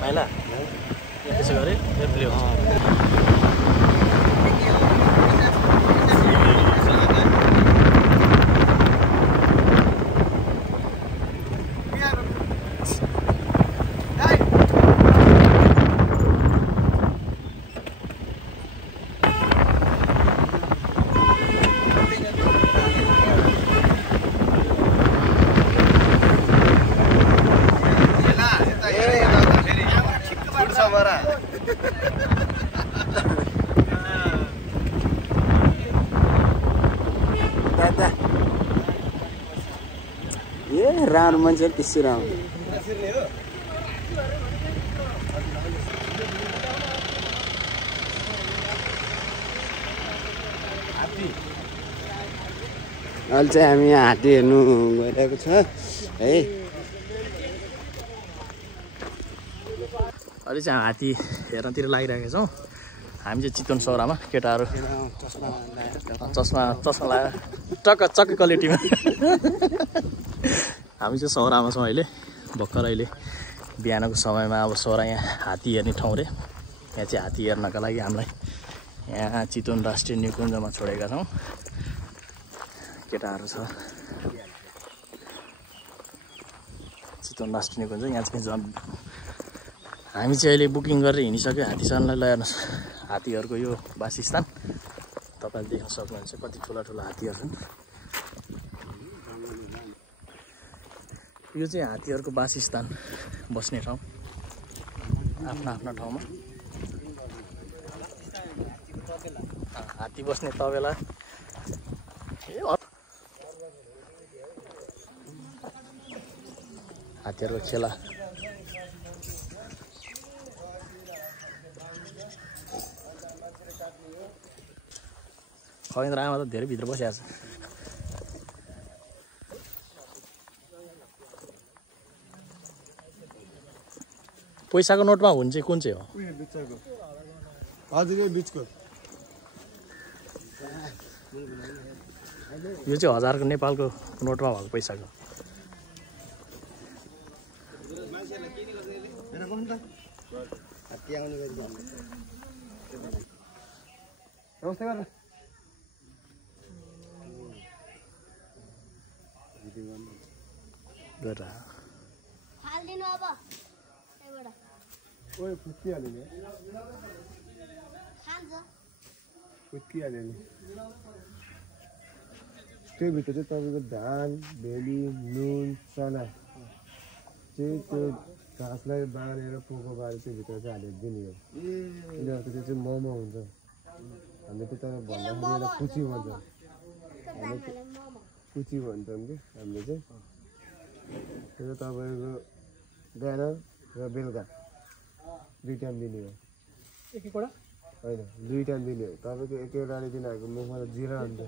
Maila. त्यसो गरे April हो राउन्ड मान्छे त्यसै राउन्ड अहिले चाहिँ हामी यहाँ हात्ती हेर्नु गइरहेको छ है। अहिले चाहिँ हात्ती हेर्नतिर लागिरहेका छौँ। हामी चाहिँ चितवन सौरामा केटाहरू चस्मा लगाएर चक्क क्वालिटीमा हामी चाहिँ सौरामा छौँ अहिले। भर्खर अहिले बिहानको समयमा अब सौरा यहाँ हात्ती हेर्ने ठाउँ रे। यहाँ चाहिँ हात्ती हेर्नका लागि हामीलाई यहाँ चितवन राष्ट्रिय निकुञ्जमा छोडेका छौँ। केटाहरू छ चितवन राष्ट्रिय निकुञ्ज। यहाँ चाहिँ हामी चाहिँ अहिले बुकिङ गरेर हिँडिसक्यो हात्तीसँगलाई ल हेर्नुहोस् हात्तीहरूको यो वासस्थान तपाईँले देख्न सक्नुहुन्छ कति ठुला हात्तीहरू छन्। यो चाहिँ हात्तीहरूको वासस्थान बस्ने ठाउँ आफ्ना ठाउँमा हात्ती बस्ने तबेला हात्तीहरूको खेला खगेन्द्र आमा त धेरै भित्र बसिरहेको छ। पैसाको नोटमा हुने चाहिँ कुन चाहिँ हो? हजुर बिचको यो चाहिँ 1000 को नेपालको नोटमा भएको पैसाको। त्यो भित्र चाहिँ तपाईँको धान भेली नुन चना चाहिँ त्यो घाँसलाई बाँधेर पोको बाँधेर त्यो भित्र चाहिँ हालेर दिने हो। यिनीहरूको त्यो चाहिँ मोमो हुन्छ। हामीले त्यो तपाईँ भन्दाखेरि एउटा कुची भन्छ, कुची भन्छौँ कि हामीले चाहिँ त्यो तपाईँको बिहान र बेलुका 2 टाइम दिने हो। होइन 2 टाइम दिने हो। तपाईँको एकैवटाले तिनीहरूको मुखमा त जिरा हुन्छ।